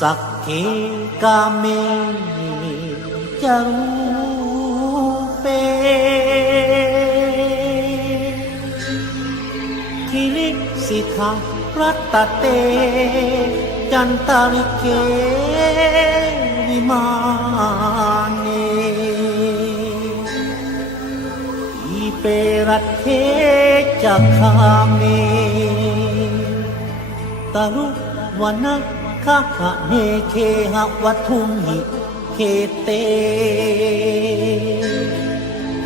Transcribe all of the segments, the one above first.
สักเกกาเมจะรู้เป็นคิริสิทารัตเต จันตาริเกวิมาเนอีเปรัตเทจักขาเม ตรุวันนะคหะเนเคหะวัทุมหิเคเต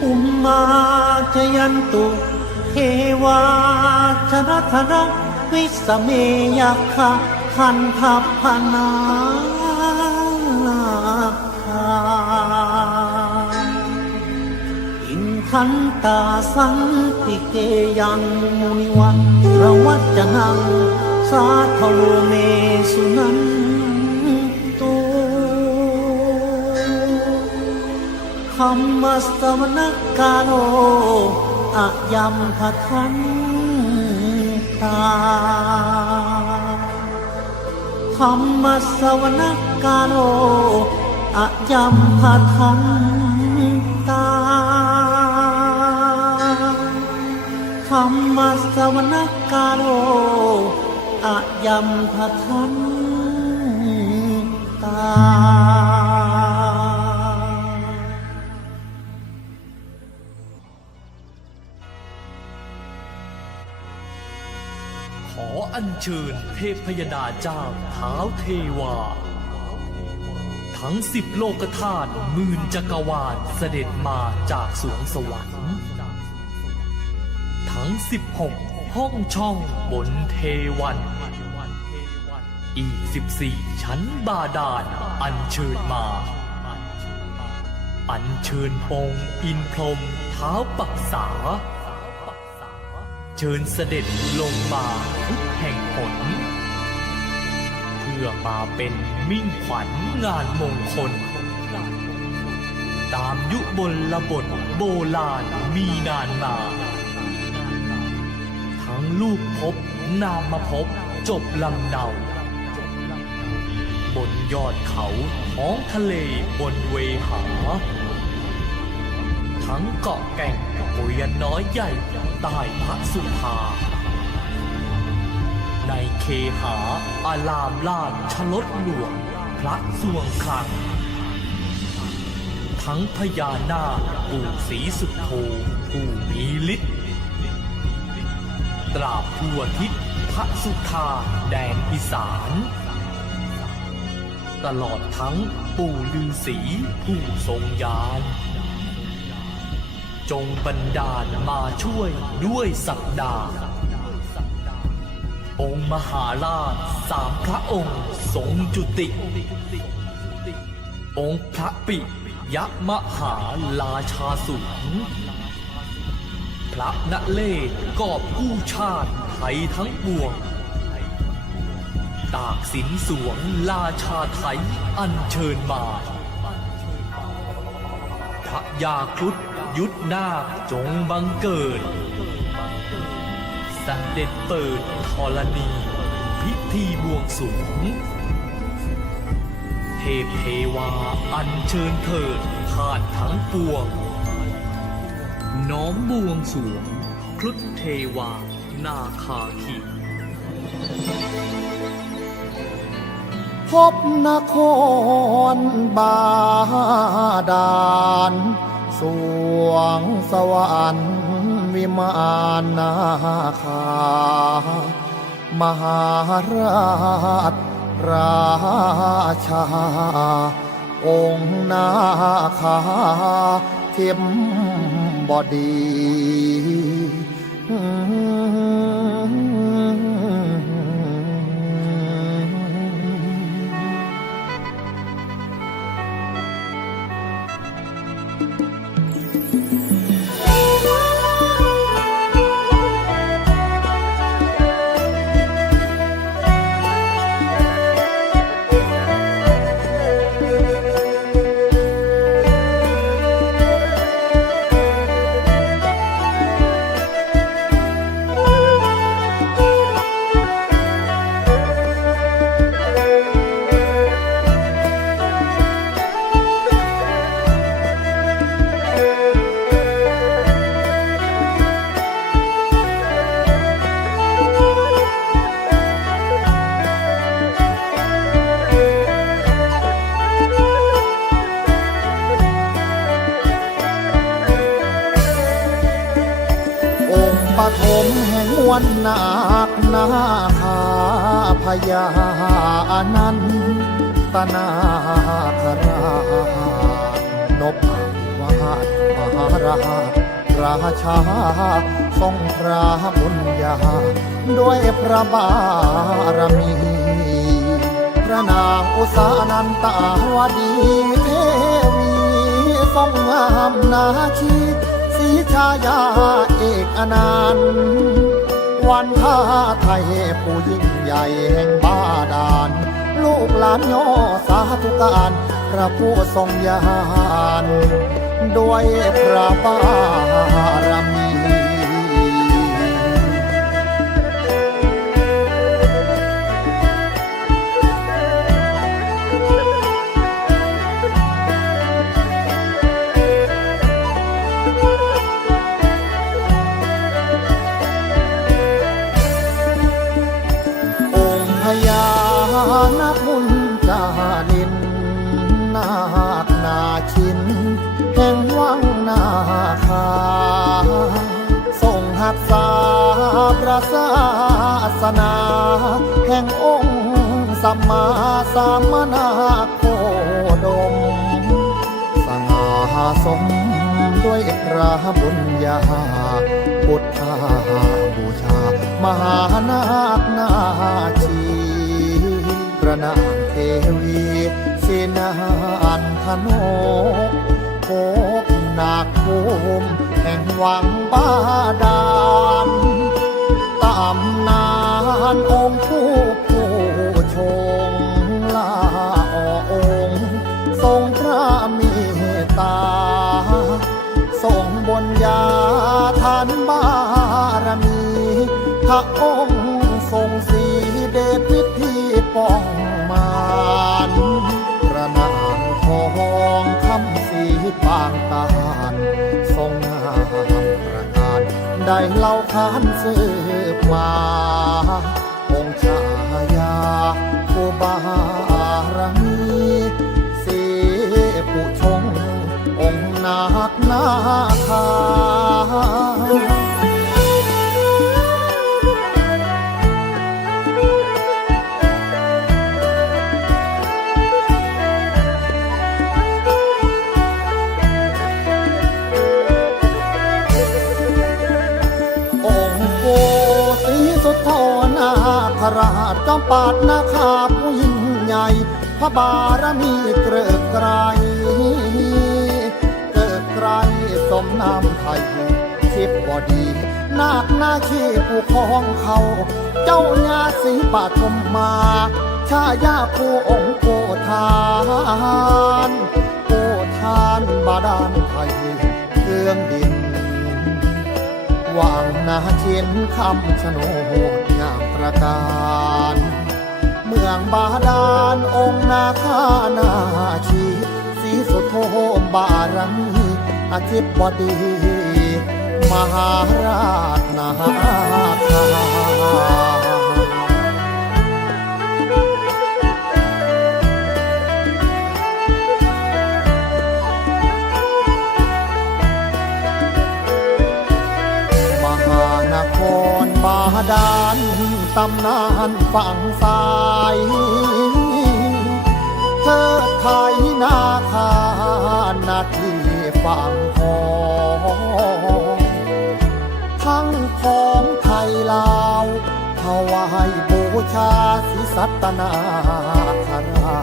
อุมมาจยันตุเทวาชนะธนะวิสเมยคะคันทัพพนาคาอินทันตาสันติเกยังมุนิวันระวัจนัง สาทโลเมสุนันตุธรรมสวนาคาโลอะยัมพทันตาธรรมสวนาคาโลอะยัมพทันตาธรรมสวนาคาโล อะยัมพทันตา ขออัญเชิญเทพยดาเจ้าเท้าวเทวา ทั้งสิบโลกธาตุหมื่นจักรวาลเสด็จมาจากสวงสวรรค์ ทั้งสิบหก ห้องช่องบนเทวัน อีกสิบสี่ชั้นบาดาลอัญเชิญมา อัญเชิญองค์อินพรหมเท้าปักษา เชิญเสด็จลงมาทุกแห่งหนเพื่อมาเป็นมิ่งขวัญงานมงคลตามยุบลระบทโบราณมีนานมา ลูกพบนามมาพบจบลำเนาบนยอดเขาท้องทะเลบนเวหา ทั้งเกาะแก่งปุยน้อยใหญ่ใต้พระสุธาในเคหาอารามลาดชลดหลวงพระสวงคัง ทั้งพญานาคปู่ศรีสุโธผู้มีฤทธิ์ ตราบทั่วทิศพระสุธาแดนอีสาน ตลอดทั้งปู่ลือสีผู้ทรงยาน จงบันดาลมาช่วยด้วยสักดา องค์มหาราชสามพระองค์ทรงจุติ องค์พระปิยะมหาลาชาสูง พระนเลศกอบกู้ชาติไทยทั้งปวง ตากสินสวงลาชาไทยอัญเชิญมา พระยาครุฑยุทธนาคจงบังเกิดสันเด็จเปิดธรณี พิธีบวงสรวงเทพเทวาอัญเชิญเถิดทานทั้งปวง น้อมบวงสวงครุฑเทวา นาคาขีพบนครบาดาลสวงสวรรค์วิมานนาคามหาราชราชา องค์นาคาเทม บ ญาอนันตนาคราชนพวาดมหาราชราชาทรงพระบุญญาด้วยพระบารมี พระนางอุสานันตาวดีเทวีทรงงามนาชีสีชายาเอกอนันต์ วันท่าไทยผู้ยิ่งใหญ่แห่งบ้าดาน ลูกหลานย่อสาธุการพระผู้ทรงยาน ด้วยพระบารมี แห่งวังนาคาทรงหักษาพระศาสนา แห่งองค์สัมมาสัมนาโคดม สง่าสมด้วยพระบุญญาพุทธาบูชา มหานาคนาชีพระนางเทวีเสนาอันธโนโภพนาคภูมิแห่งวังบาดาลตำนานองค์ผู้ผู้ชงลาอองค์ทรงพระเมตตา ทรงบนยาทานบารมีพระองค์ ปางตาลทรงงามประการได้เล่าขานสืบมาองค์ชายาผู้บารมีสีผู้ชง องค์นาคนาคาาจอมปาดนาคาผู้ยิ่งใหญ่ พระบารมีเกริกไกรเกิดไกรสมนามไทยทิพบดี นาคนาคีผู้คองเขา เจ้าญาสีปฐมมาชายาผู้องค์โกทานโกทานบาดาลไทยเครื่องดินวางนาเชียนคำชะโนดงาม ประการ เมืองบาดาลองค์นาคานาชีสีสุโธมบารมีอาทิตย์บดี มหาราชนาคา ครบาดาลตำนานฝั่งซ้ายเธอไทยนาคานาทีฝั่งทองทั้งของไทยลาวถวายบูชาศิสัตนาคารา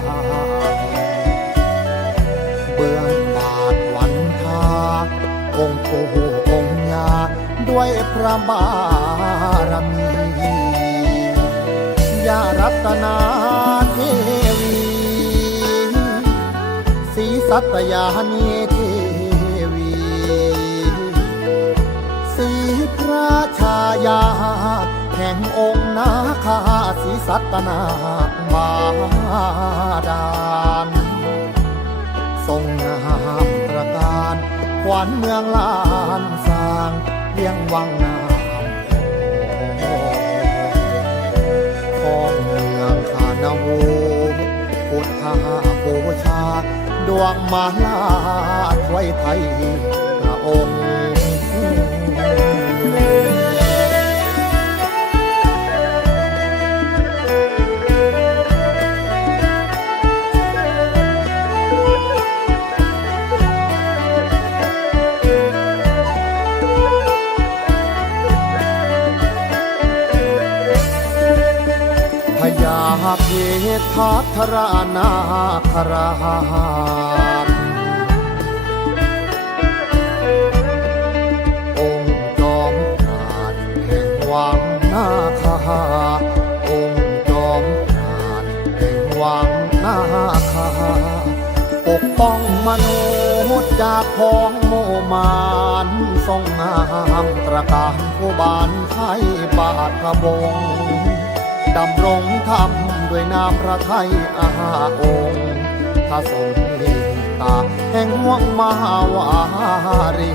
เบื้องบาทวันทาองค์ปู่อง ด้วยพระบารมียารัตนาเทวีศรีสัตยานีเทวีศรีพระชายา แห่งองค์นาคาศรีสัตนาบาดาลทรงงามตระการขวัญเมืองลานสร้าง เลี้ยงวังน้ำของเมืองขานาวูพุทธาบูชา ดวงมาลาถวยไทยพระองค์ เพทพัทรานาคราชองค์จอมราชแห่งวังนาคาองค์จอมราชแห่งวังนาคาปกป้องมนุษย์จากพ้องโมมานทรงงามตระการผู้บานไทยบาทกระบง ดำรงธรรมด้วยนามพระไทยอาองค์ถ้าทรงเมตตาแห่งห่วงมหาวารี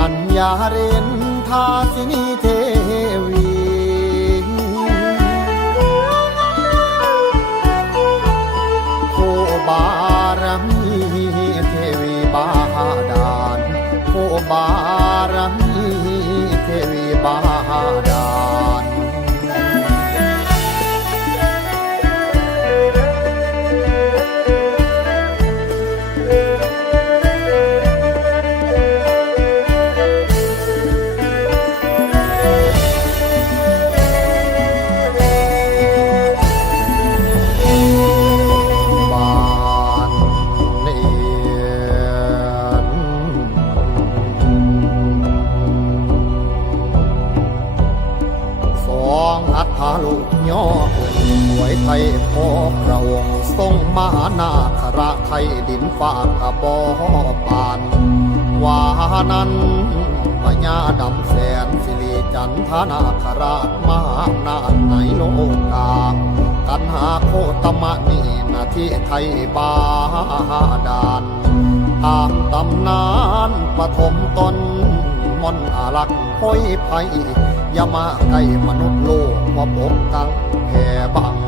อัญญาเรนทาสินีเทวีโคบารมีเทวีบาดาลโคบารมีเทวีบา ไทยพ่อพระองค์ทรงมหานาคราไทยดินฟ้ากระบอปานวานั้นพญญาดำแสนสิริจันทนาคราชมหานาจในโลกากันหาโคตมะนี่นาที่ไทยบาดาลตามตำนานปฐมตนมนอารักษ์ห้อยไผ่ยามาใกล้มนุษย์โลกว่าปกกังแผ่บัง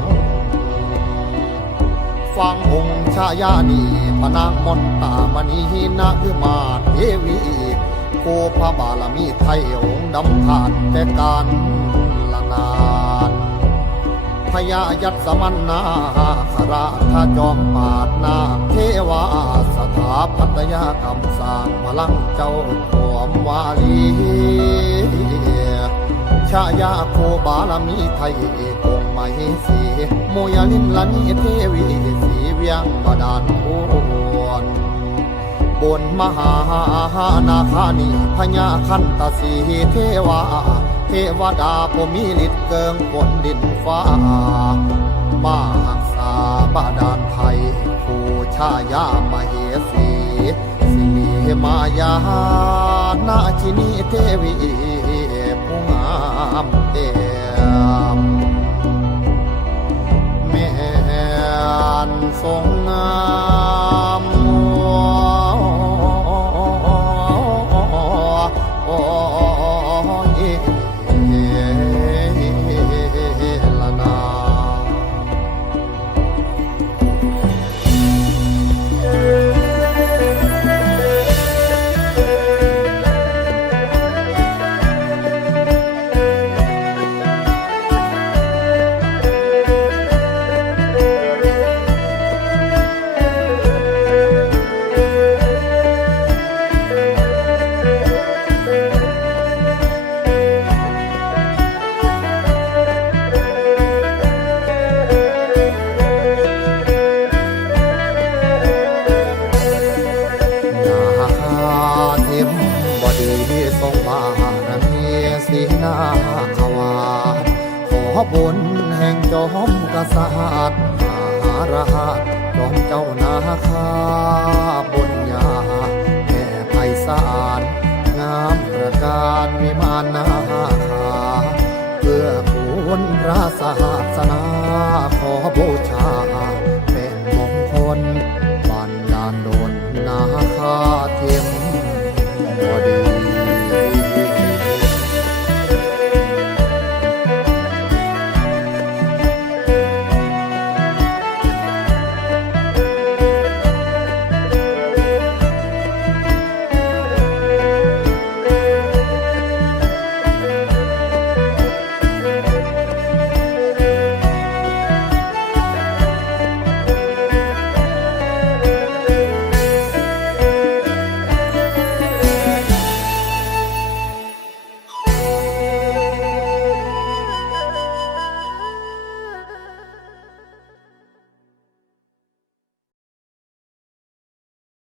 ฟังองค์ชายานีพนางมนตามณีนาคือมาเทวีโคพระบารมีไทยองค์ดำทานแต่การละนานพญายัตสมันนาคราชาจอมปาดนาเทวาสถาปัตยกรรมสร้างพลังเจ้าขวมวาลีชายาโคบาลมีไทยคง ไม่สีโมยลินลันเทวีสีเวียงบาดาลโอนบนมหานาคานีพญาคันตสีเทวา เทวดาผู้มีฤทธิ์เกิงบนดินฟ้า มาหักษาบาดาลไทยผู้ชายามเหสีสิริมายานาชินีเทวีผู้งามเตี นทร จอมกษัตริย์มหารหัสจอมเจ้านาคา